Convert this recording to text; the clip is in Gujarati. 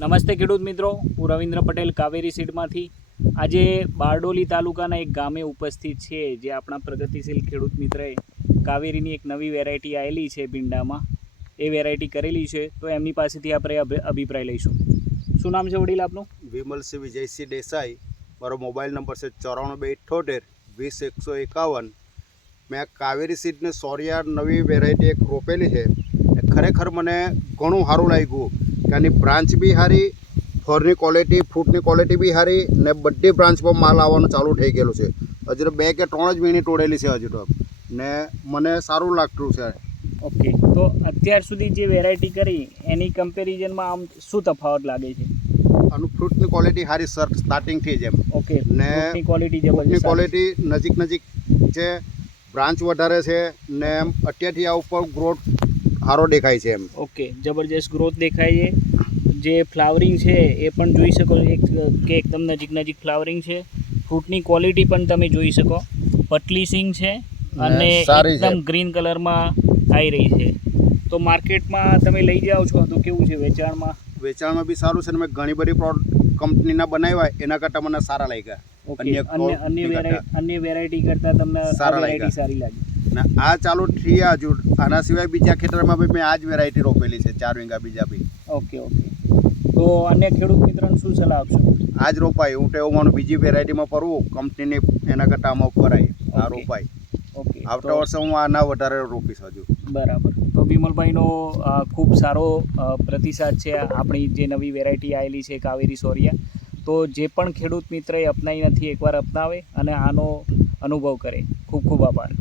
નમસ્તે ખેડૂત મિત્રો, હું રવિન્દ્ર પટેલ કાવેરી સીડમાંથી આજે બારડોલી તાલુકાના એક ગામે ઉપસ્થિત છે, જે આપણા પ્રગતિશીલ ખેડૂત મિત્રએ કાવેરીની એક નવી વેરાયટી આવેલી છે ભીંડામાં, એ વેરાયટી કરેલી છે. તો એમની પાસેથી આપણે અભિપ્રાય લઈશું. શું નામ છે વડીલ આપનું? વિમલસિંહ વિજયસિંહ દેસાઈ. મારો મોબાઈલ નંબર છે 94 278 20 151. મેં કાવેરી સીડને સોરિયા નવી વેરાયટી એક રોપેલી છે. ખરેખર મને ઘણું સારું લાગ્યું કે આની બ્રાન્ચ બી સારી, ફળની ક્વોલિટી, ફ્રૂટની ક્વોલિટી બી સારી ને બધી બ્રાન્ચમાં માલ આવવાનું ચાલુ થઈ ગયેલું છે. હજુ તો 2 કે 3 જ વીણી તોડેલી છે હજુ તો, ને મને સારું લાગતું છે. ઓકે, તો અત્યાર સુધી જે વેરાયટી કરી એની કમ્પેરિઝનમાં આમ શું તફાવત લાગે છે? આનું ફ્રૂટની ક્વોલિટી સારી સર, સ્ટાર્ટિંગથી જ એમ. ઓકે, ને ફ્રૂટની ક્વોલિટી નજીક છે, બ્રાન્ચ વધારે છે ને એમ અત્યારથી આ ઉપર ગ્રોથ સારો દેખાય છે એમ. ઓકે, જબરજસ્ત ગ્રોથ દેખાય છે. જે ફ્લાવરિંગ છે એ પણ જોઈ શકો કે એકદમ નજીક ફ્લાવરિંગ છે. ફ્રૂટની ક્વોલિટી પણ તમે જોઈ શકો, પતલી સિંગ છે અને એકદમ ગ્રીન કલરમાં આવી રહી છે. તો માર્કેટમાં તમે લઈ જાઓ છો તો કેવું છે વેચાણમાં બી સારું છે ને મેં ઘણી બધી કંપનીના બનાવ્યા, એના કરતાં મને સારા લાગ્યા. અન્ય વેરાયટી કરતાં તમને સારા વેરાયટી સારી લાગી ને આ ચાલુ થયા હજુ. આના સિવાય બીજા ખેતરમાં બી મેં આ જ વેરાયટી રોપેલી છે, 4 વીઘા બીજા બી. ઓકે, તો અન્ય ખેડૂત મિત્રોને શું સલાહ આપશો? આ જ રોપાય. હું તો એવું માનું બીજી વેરાયટીમાં પરવું કંપનીની, એના કરતાં આમાં કરાય, આ રોપાય. ઓકે, આવતા વર્ષે હું આના વધારે રોપીશ હજુ. બરાબર. તો વિમલભાઈનો ખૂબ સારો પ્રતિસાદ છે આપણી જે નવી વેરાયટી આવેલી છે કાવેરી સોરિયા. તો જે પણ ખેડૂત મિત્રએ અપનાવી નથી, એકવાર અપનાવે અને આનો અનુભવ કરે. ખૂબ ખૂબ આભાર.